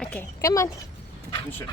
Okay, come on. Shit.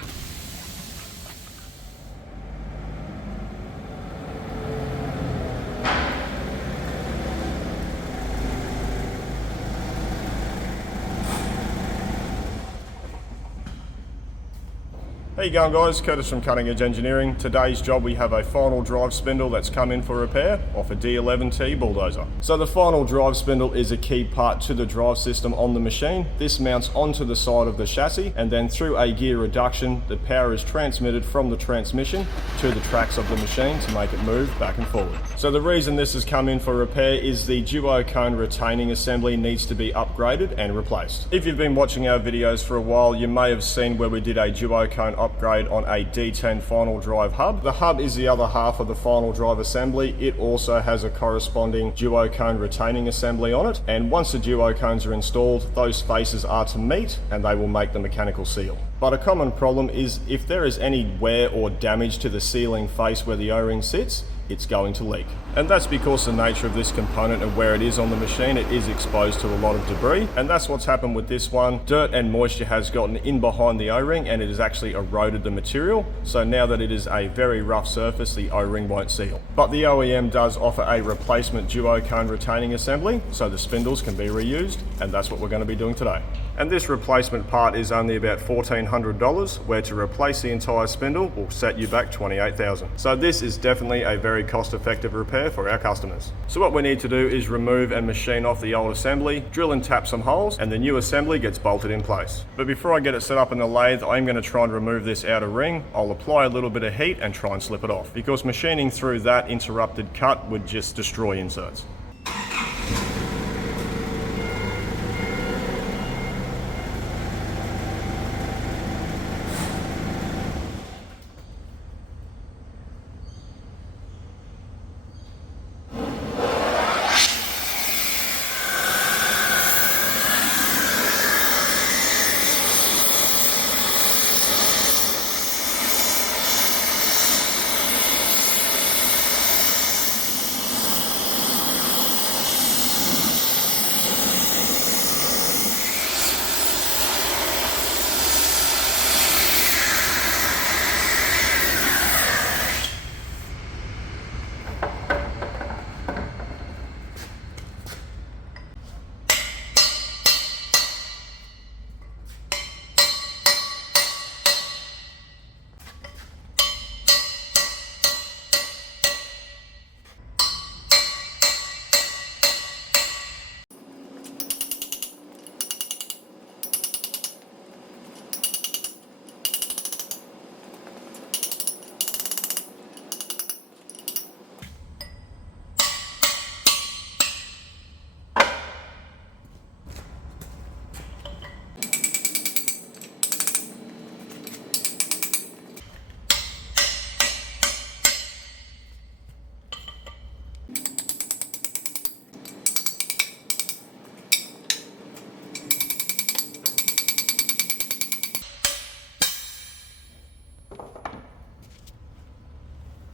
How you going, guys? Curtis from Cutting Edge Engineering. Today's job, we have a final drive spindle that's come in for repair off a D11 Bulldozer. So the final drive spindle is a key part to the drive system on the machine. This mounts onto the side of the chassis, and then through a gear reduction, the power is transmitted from the transmission to the tracks of the machine to make it move back and forward. So the reason this has come in for repair is the duocone retaining assembly needs to be upgraded and replaced. If you've been watching our videos for a while, you may have seen where we did a duocone upgrade on a D10 final drive hub. The hub is the other half of the final drive assembly. It also has a corresponding duocone retaining assembly on it, and once the duocones are installed, those faces are to meet and they will make the mechanical seal. But a common problem is if there is any wear or damage to the sealing face where the O-ring sits, it's going to leak. And that's because the nature of this component and where it is on the machine, it is exposed to a lot of debris. And that's what's happened with this one. Dirt and moisture has gotten in behind the O-ring and it has actually eroded the material. So now that it is a very rough surface, the O-ring won't seal. But the OEM does offer a replacement duocone retaining assembly, so the spindles can be reused, and that's what we're going to be doing today. And this replacement part is only about $1,400, where to replace the entire spindle will set you back $28,000. So this is definitely a very cost-effective repair for our customers. So what we need to do is remove and machine off the old assembly, drill and tap some holes, and the new assembly gets bolted in place. But before I get it set up in the lathe, I'm going to try and remove this outer ring. I'll apply a little bit of heat and try and slip it off, because machining through that interrupted cut would just destroy inserts.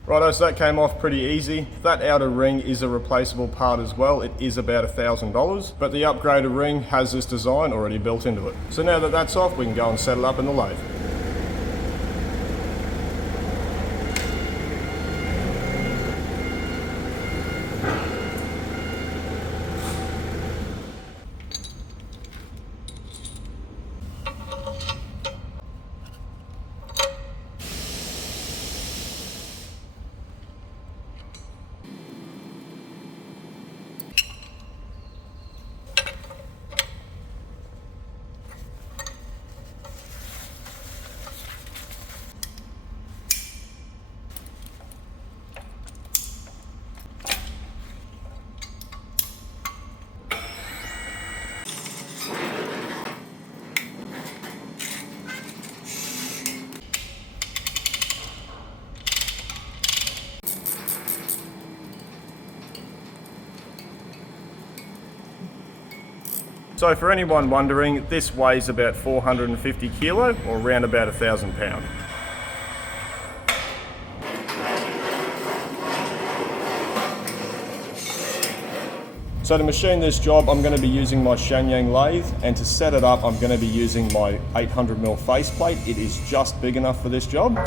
Righto, so that came off pretty easy. That outer ring is a replaceable part as well. It is about $1,000, but the upgraded ring has this design already built into it. So now that that's off, we can go and set it up in the lathe. So for anyone wondering, this weighs about 450 kilo or around about 1,000 pounds. So to machine this job, I'm going to be using my Shenyang lathe, and to set it up, I'm going to be using my 800mm faceplate. It is just big enough for this job.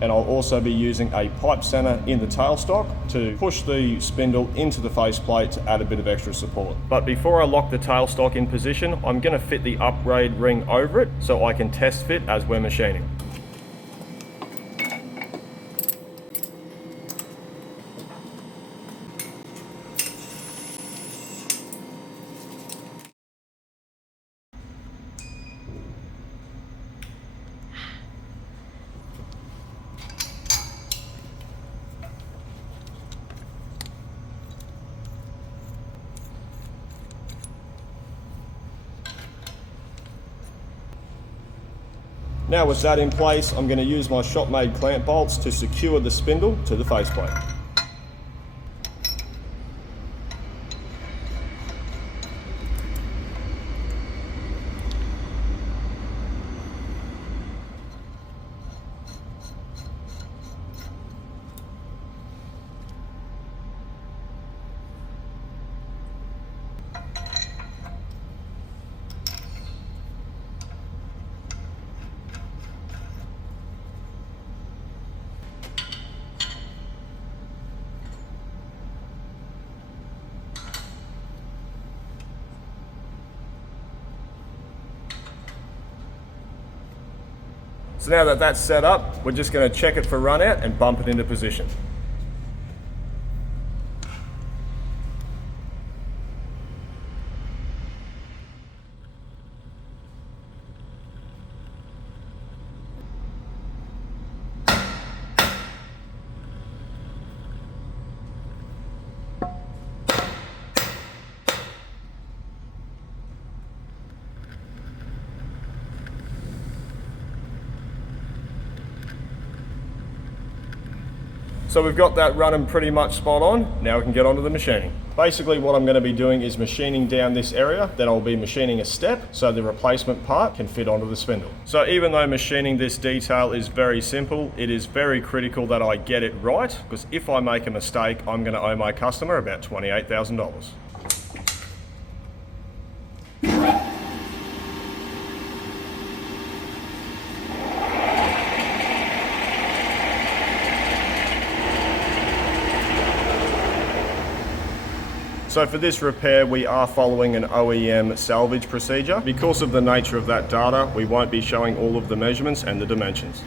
And I'll also be using a pipe center in the tailstock to push the spindle into the faceplate to add a bit of extra support. But before I lock the tailstock in position, I'm going to fit the upgrade ring over it so I can test fit as we're machining. Now with that in place, I'm going to use my shop-made clamp bolts to secure the spindle to the faceplate. So now that that's set up, we're just going to check it for run out and bump it into position. So we've got that running pretty much spot on. Now we can get onto the machining. Basically what I'm going to be doing is machining down this area, then I'll be machining a step so the replacement part can fit onto the spindle. So even though machining this detail is very simple, it is very critical that I get it right, because if I make a mistake, I'm going to owe my customer about $28,000. So for this repair, we are following an OEM salvage procedure. Because of the nature of that data, we won't be showing all of the measurements and the dimensions.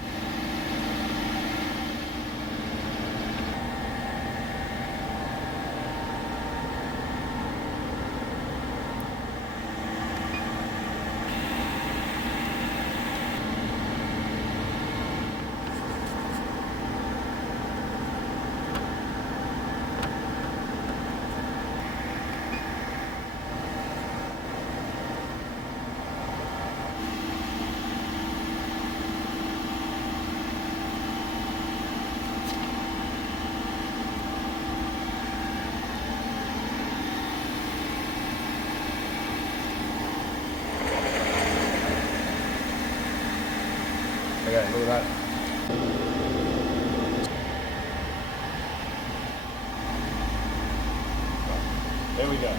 Okay, look at that. There we go.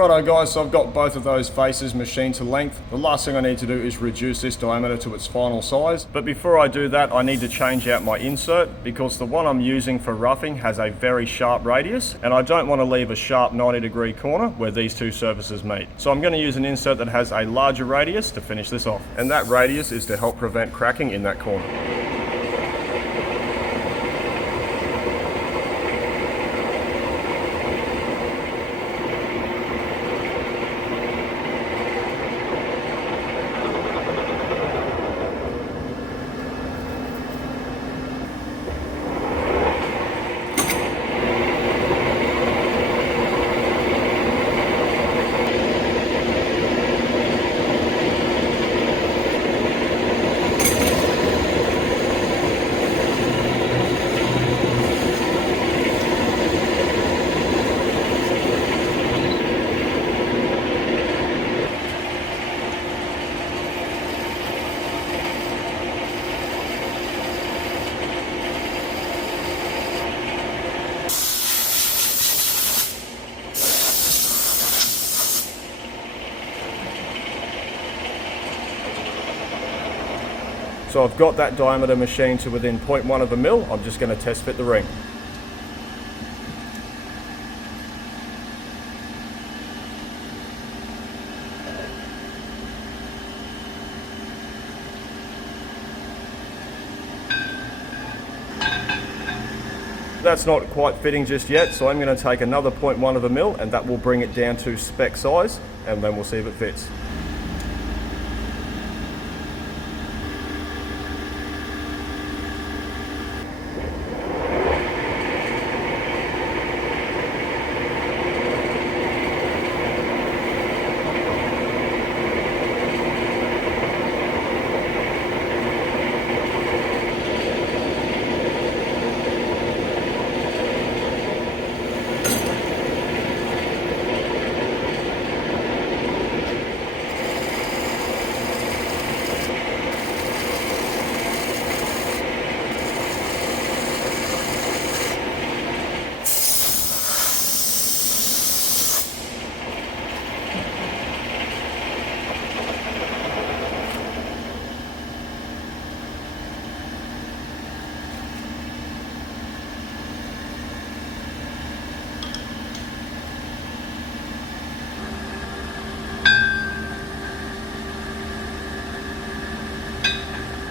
Righto guys, so I've got both of those faces machined to length. The last thing I need to do is reduce this diameter to its final size. But before I do that, I need to change out my insert because the one I'm using for roughing has a very sharp radius and I don't want to leave a sharp 90-degree corner where these two surfaces meet. So I'm going to use an insert that has a larger radius to finish this off. And that radius is to help prevent cracking in that corner. So I've got that diameter machined to within 0.1 of a mil. I'm just going to test fit the ring. That's not quite fitting just yet, so I'm going to take another 0.1 of a mil and that will bring it down to spec size and then we'll see if it fits.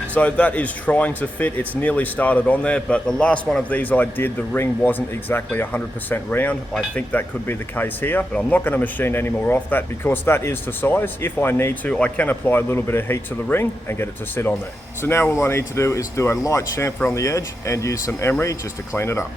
So that is trying to fit. It's nearly started on there, but the last one of these I did, the ring wasn't exactly 100% round. I think that could be the case here, but I'm not going to machine any more off that because that is to size. If I need to, I can apply a little bit of heat to the ring and get it to sit on there. So now all I need to do is do a light chamfer on the edge and use some emery just to clean it up.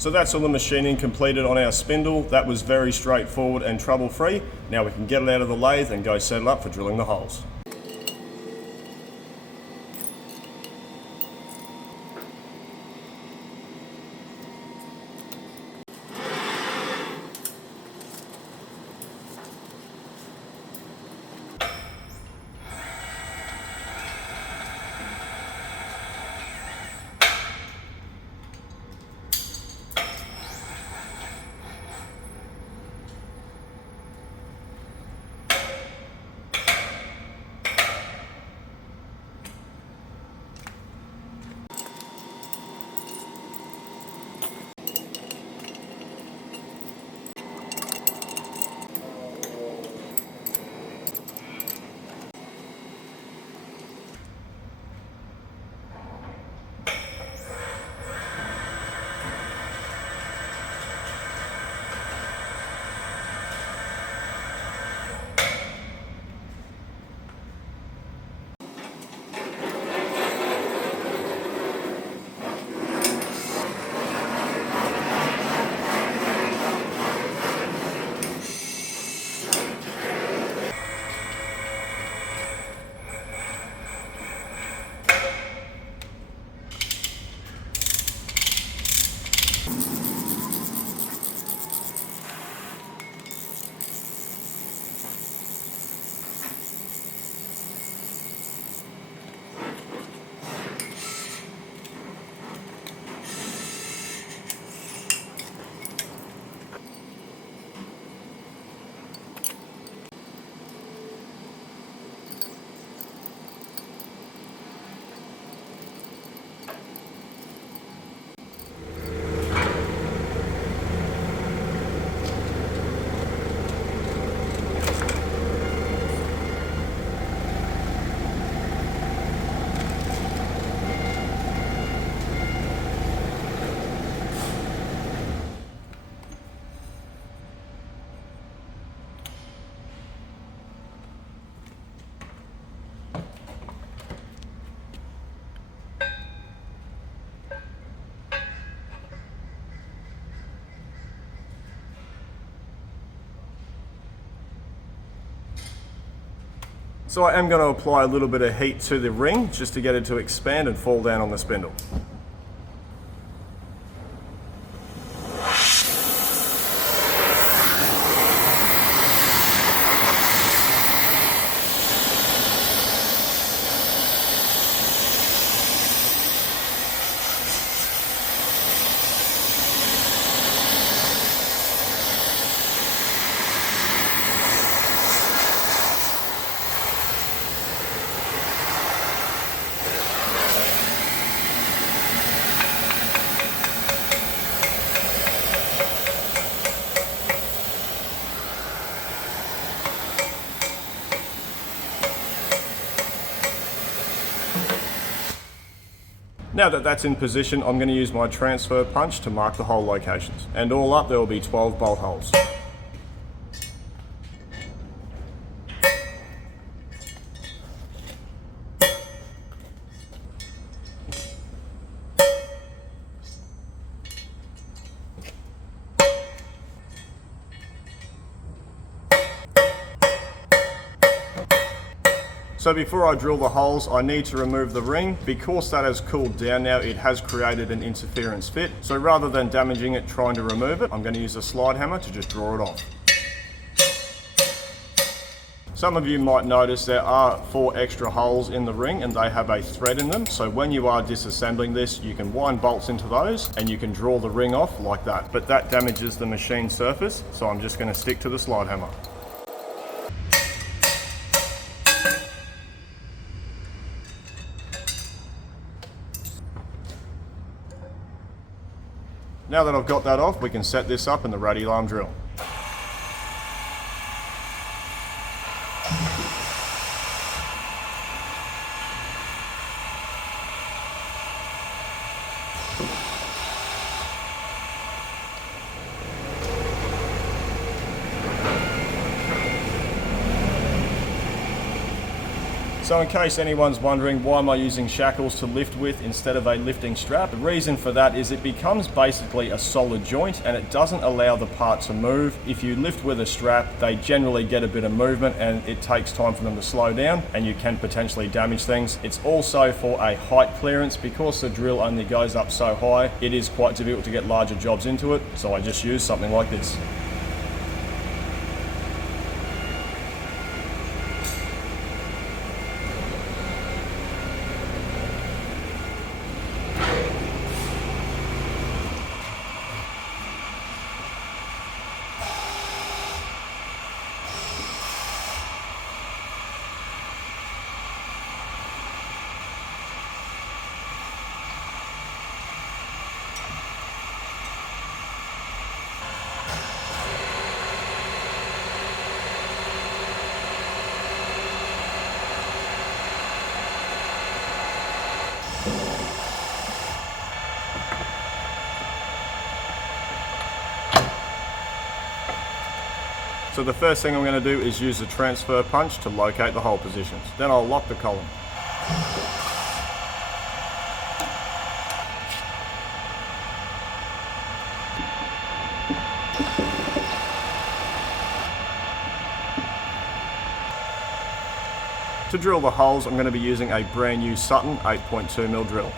So that's all the machining completed on our spindle. That was very straightforward and trouble-free. Now we can get it out of the lathe and go set it up for drilling the holes. So I am going to apply a little bit of heat to the ring just to get it to expand and fall down on the spindle. Now that that's in position, I'm going to use my transfer punch to mark the hole locations. And all up, there will be 12 bolt holes. So before I drill the holes, I need to remove the ring. Because that has cooled down now, it has created an interference fit. So rather than damaging it trying to remove it, I'm going to use a slide hammer to just draw it off. Some of you might notice there are 4 extra holes in the ring and they have a thread in them. So when you are disassembling this, you can wind bolts into those and you can draw the ring off like that. But that damages the machine surface, so I'm just going to stick to the slide hammer. Now that I've got that off, we can set this up in the radial arm drill. So in case anyone's wondering why am I using shackles to lift with instead of a lifting strap, the reason for that is it becomes basically a solid joint and it doesn't allow the part to move. If you lift with a strap, they generally get a bit of movement and it takes time for them to slow down and you can potentially damage things. It's also for a height clearance because the drill only goes up so high, it is quite difficult to get larger jobs into it, so I just use something like this. So the first thing I'm going to do is use the transfer punch to locate the hole positions. Then I'll lock the column. To drill the holes, I'm going to be using a brand new Sutton 8.2mm drill.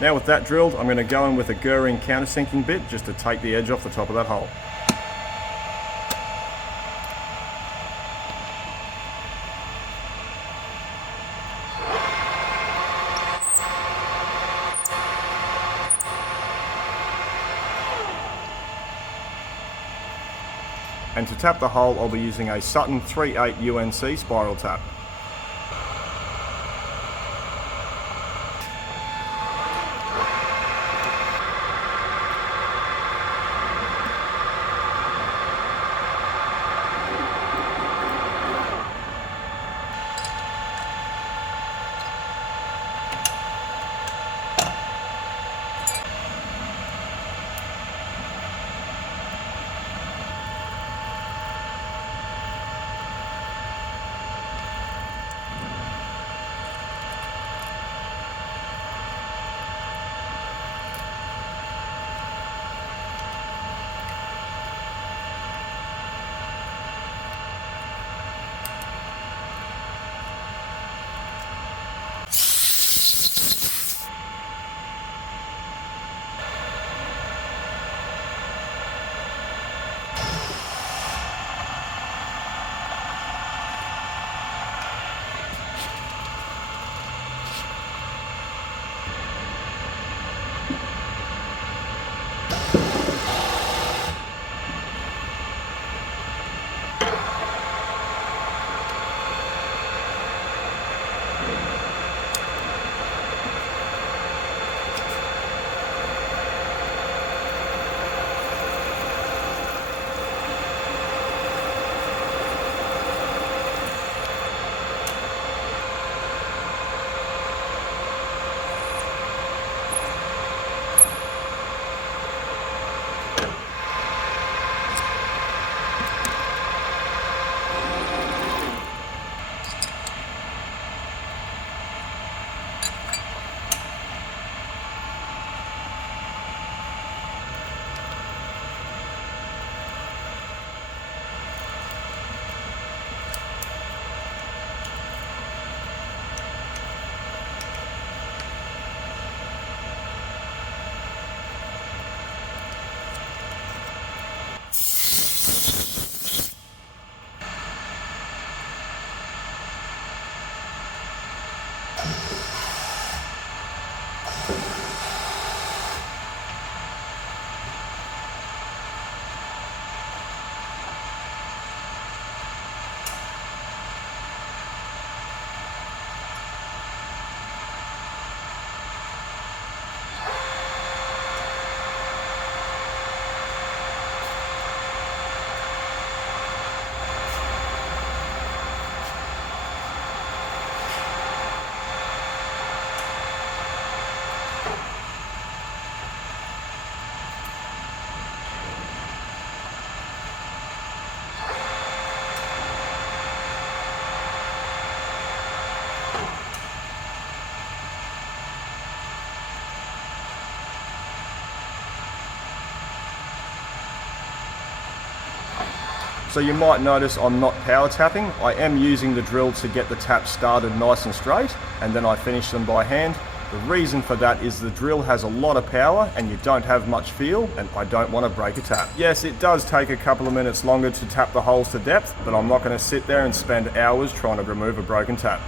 Now with that drilled, I'm going to go in with a Goering countersinking bit just to take the edge off the top of that hole. And to tap the hole, I'll be using a Sutton 3/8 UNC spiral tap. So you might notice I'm not power tapping. I am using the drill to get the tap started nice and straight, and then I finish them by hand. The reason for that is the drill has a lot of power and you don't have much feel, and I don't want to break a tap. Yes, it does take a couple of minutes longer to tap the holes to depth, but I'm not going to sit there and spend hours trying to remove a broken tap.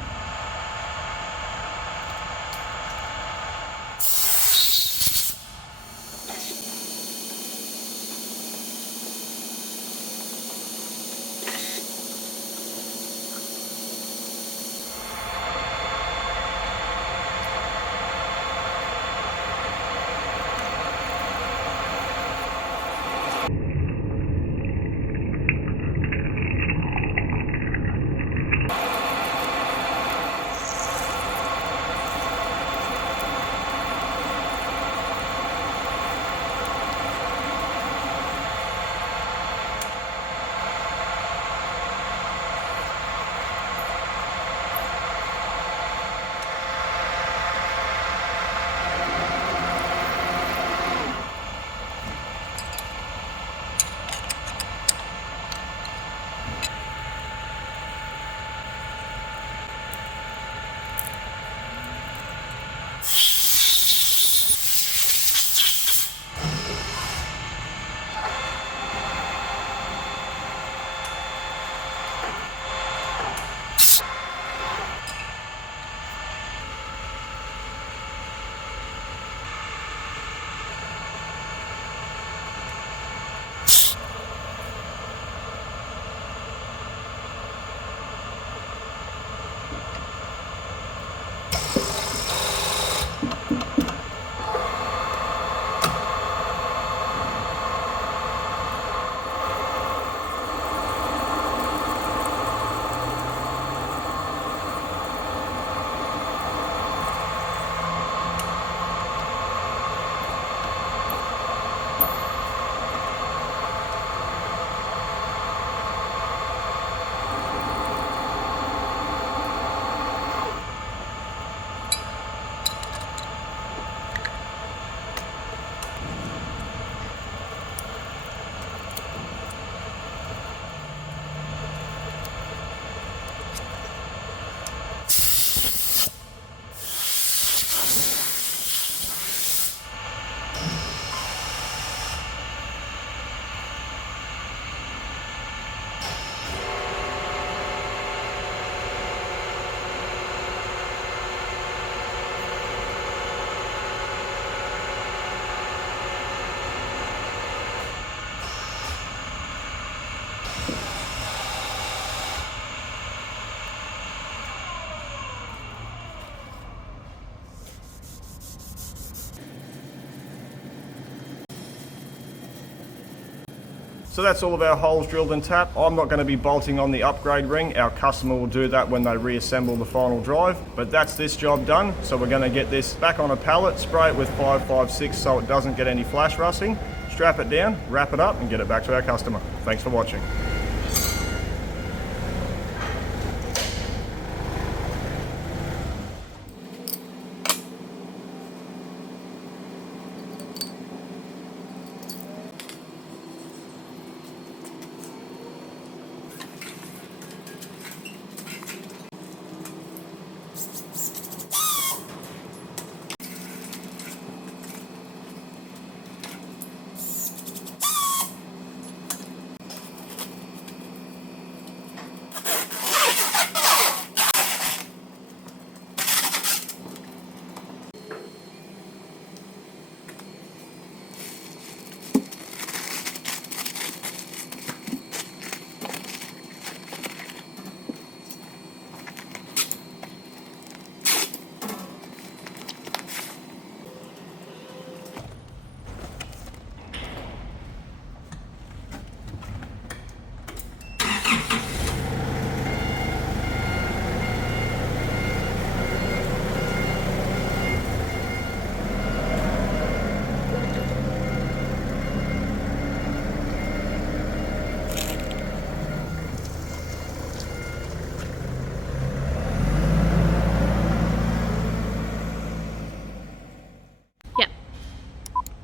So that's all of our holes drilled and tapped. I'm not going to be bolting on the upgrade ring. Our customer will do that when they reassemble the final drive. But that's this job done. So we're going to get this back on a pallet, spray it with 556 so it doesn't get any flash rusting, strap it down, wrap it up and get it back to our customer. Thanks for watching.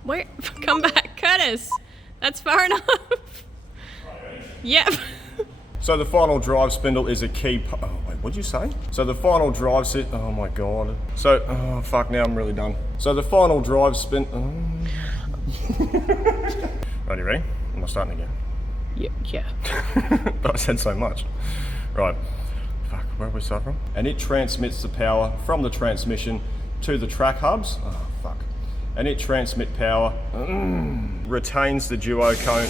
Where? Come back, Curtis. That's far enough. Yep. So the final drive spindle is a key oh wait, what'd you say? So the final drive oh my god. So, oh fuck, now I'm really done. So the final drive Right, you ready? Am I starting again? Yeah. But I said so much. Right. Fuck, where we start from? And it transmits the power from the transmission to the track hubs. Oh fuck. And it transmit power, retains the duocone,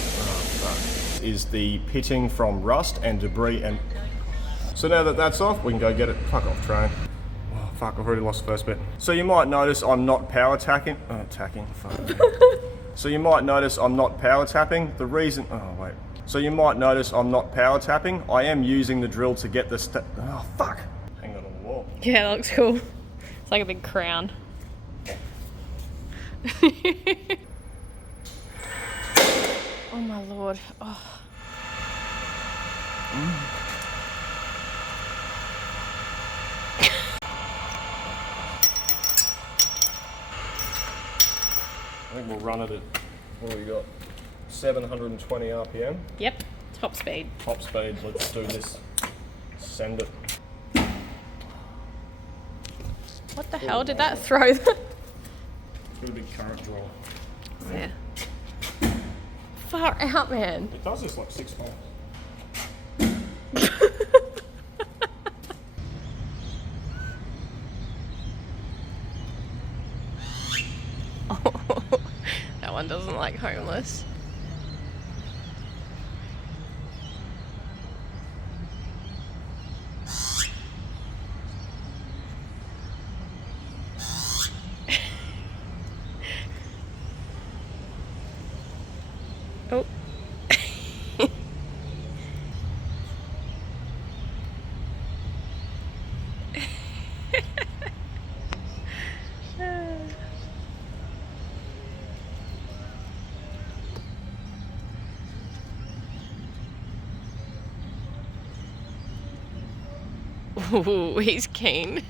is the pitting from rust and debris. And so now that that's off, we can go get it. Fuck off, train. Oh fuck, I've already lost the first bit. So you might notice I'm not power tacking. Fuck. So you might notice I'm not power tapping. The reason, So you might notice I'm not power tapping. I am using the drill to get the oh fuck. Hang that on the wall. Yeah, that looks cool. It's like a big crown. Oh my lord. Oh. I think we'll run it at, what do we got? 720 RPM. Yep, top speed. Top speed, let's do this. Send it. What the hell did that throw? It's got a big current draw. Yeah. Far out, man. It does this like 6 miles. Oh, that one doesn't like homeless. Oh. Ooh, he's keen.